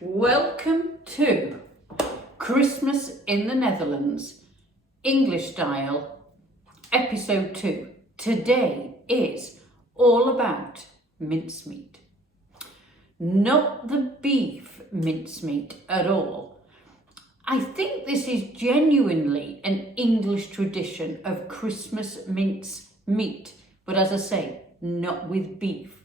Welcome to Christmas in the Netherlands, English style, episode 2. Today is all about mincemeat. Not the beef mincemeat at all. I think this is genuinely an English tradition of Christmas mince meat, but as I say, not with beef.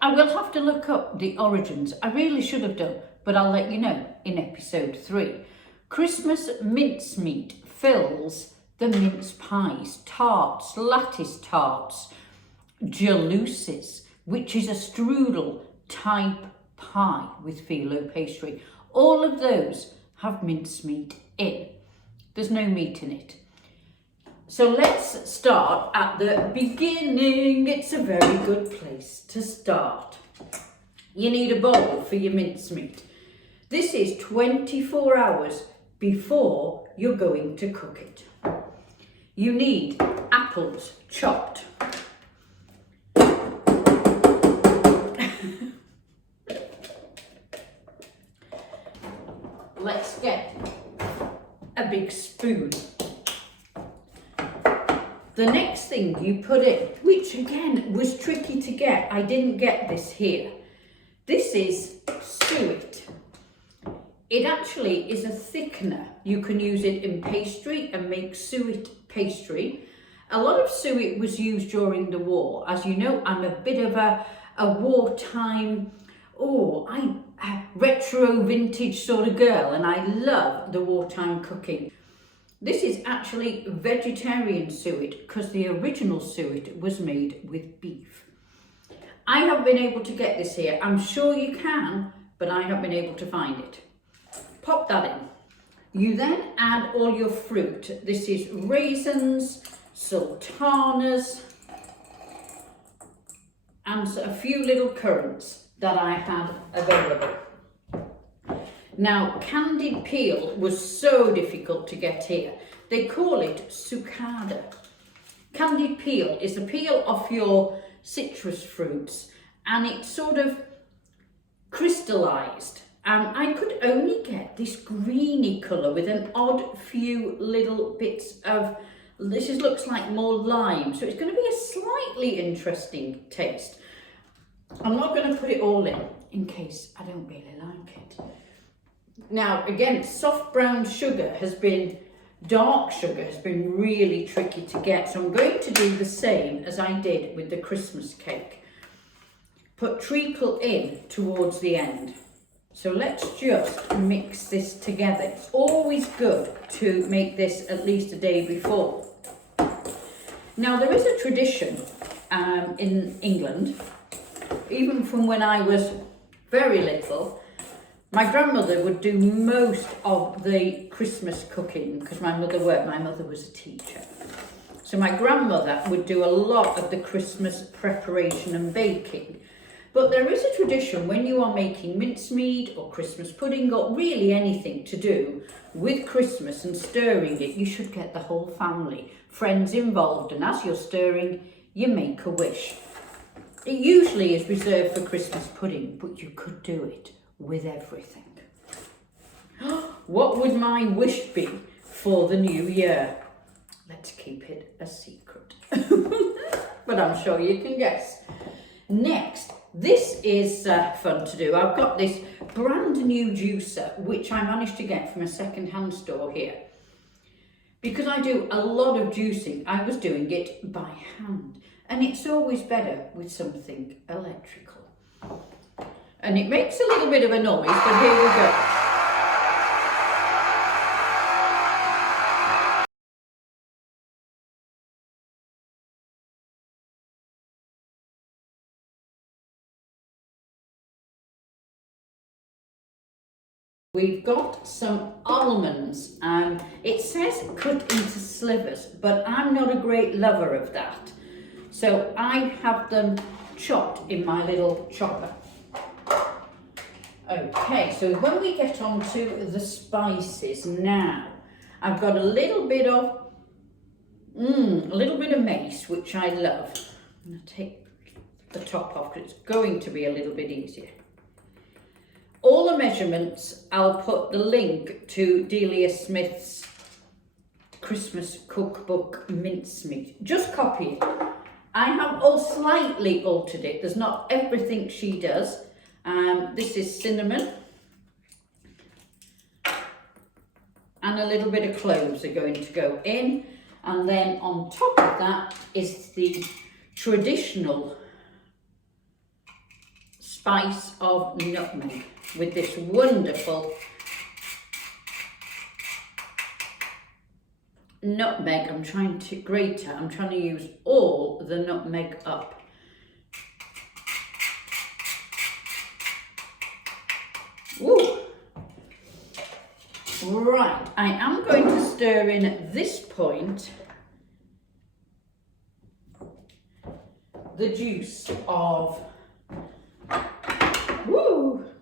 I will have to look up the origins. I really should have done, but I'll let you know in episode 3. Christmas mincemeat fills the mince pies, tarts, lattice tarts, jalousies, which is a strudel type pie with phyllo pastry. All of those have mincemeat in. There's no meat in it. So let's start at the beginning. It's a very good place to start. You need a bowl for your mincemeat. This is 24 hours before you're going to cook it. You need apples chopped. Let's get a big spoon. The next thing you put in, which again was tricky to get, I didn't get this here. This is suet. It actually is a thickener. You can use it in pastry and make suet pastry. A lot of suet was used during the war. As you know, I'm a bit of a wartime, retro vintage sort of girl, and I love the wartime cooking. This is actually vegetarian suet because the original suet was made with beef. I have been able to get this here. I'm sure you can, but I have been able to find it. Pop that in. You then add all your fruit. This is raisins, sultanas, and a few little currants that I had available. Now, candied peel was so difficult to get here. They call it sucada. Candied peel is the peel off your citrus fruits, and it's sort of crystallized. And I could only get this greeny colour with an odd few little bits of, looks like more lime. So it's going to be a slightly interesting taste. I'm not going to put it all in case I don't really like it. Now, again, soft brown sugar dark sugar has been really tricky to get. So I'm going to do the same as I did with the Christmas cake. Put treacle in towards the end. So let's just mix this together. It's always good to make this at least a day before. Now, there is a tradition in England, even from when I was very little. My grandmother would do most of the Christmas cooking because my mother was a teacher. So my grandmother would do a lot of the Christmas preparation and baking. But there is a tradition when you are making mincemeat or Christmas pudding or really anything to do with Christmas and stirring it, you should get the whole family, friends involved, and as you're stirring, you make a wish. It usually is reserved for Christmas pudding, but you could do it with everything. What would my wish be for the new year? Let's keep it a secret. But I'm sure you can guess. Next, this is fun to do. I've got this brand new juicer, which I managed to get from a second-hand store here. Because I do a lot of juicing, I was doing it by hand. And it's always better with something electrical. And it makes a little bit of a noise, but here we go. We've got some almonds. It says cut into slivers, but I'm not a great lover of that. So I have them chopped in my little chopper. Okay, so when we get on to the spices now, I've got a little bit of mace, which I love. I'm going to take the top off because it's going to be a little bit easier. all the measurements, I'll put the link to Delia Smith's Christmas cookbook, Mincemeat. Just copy it. I have all slightly altered it. There's not everything she does. This is cinnamon. And a little bit of cloves are going to go in. And then on top of that is the traditional spice of nutmeg with this wonderful nutmeg. I'm trying to use all the nutmeg up. Woo! Right, I am going to stir in at this point the juice of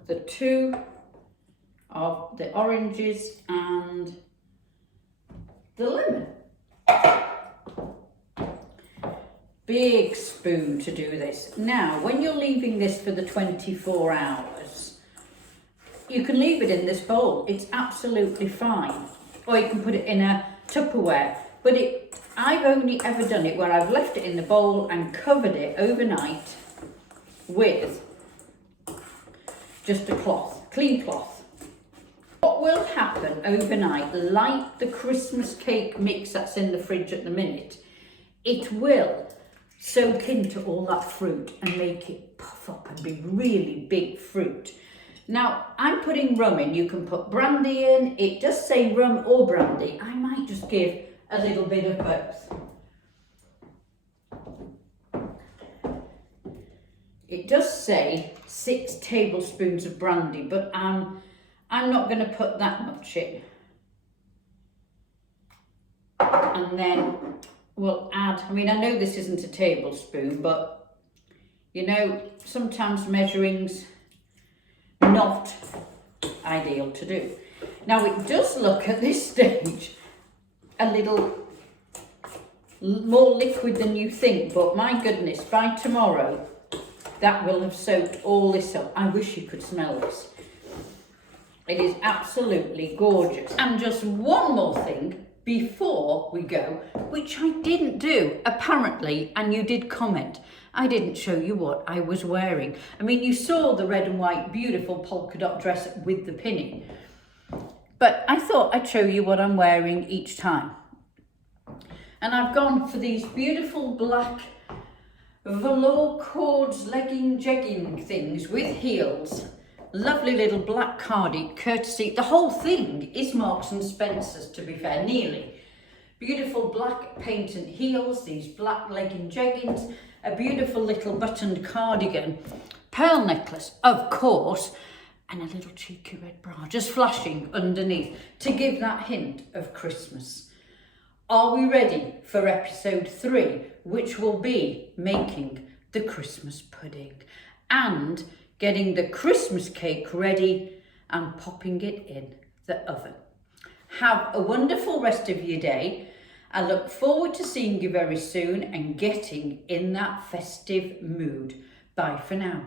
the two of the oranges and the lemon. Big spoon to do this. Now, when you're leaving this for the 24 hours, you can leave it in this bowl. It's absolutely fine. Or you can put it in a Tupperware. But I've only ever done it where I've left it in the bowl and covered it overnight with just a cloth, clean cloth. What will happen overnight, like the Christmas cake mix that's in the fridge at the minute, it will soak into all that fruit and make it puff up and be really big fruit. Now, I'm putting rum in. You can put brandy in. It does say rum or brandy. I might just give a little bit of both. It does say 6 tablespoons of brandy, but I'm not going to put that much in. And then we'll add, I mean, I know this isn't a tablespoon, but you know, sometimes measuring's not ideal to do. Now, it does look at this stage a little more liquid than you think, but my goodness, by tomorrow that will have soaked all this up. I wish you could smell this. It is absolutely gorgeous. And just one more thing before we go, which I didn't do apparently, and you did comment, I didn't show you what I was wearing. I mean, you saw the red and white beautiful polka dot dress with the pinning, but I thought I'd show you what I'm wearing each time. And I've gone for these beautiful black velour cords legging jegging things with heels. Lovely little black cardi, courtesy. The whole thing is Marks and Spencer's, to be fair, nearly. Beautiful black painted heels, these black legging jeggings, a beautiful little buttoned cardigan, pearl necklace, of course, and a little cheeky red bra just flashing underneath to give that hint of Christmas. Are we ready for episode 3, which will be making the Christmas pudding and getting the Christmas cake ready and popping it in the oven? Have a wonderful rest of your day. I look forward to seeing you very soon and getting in that festive mood. Bye for now.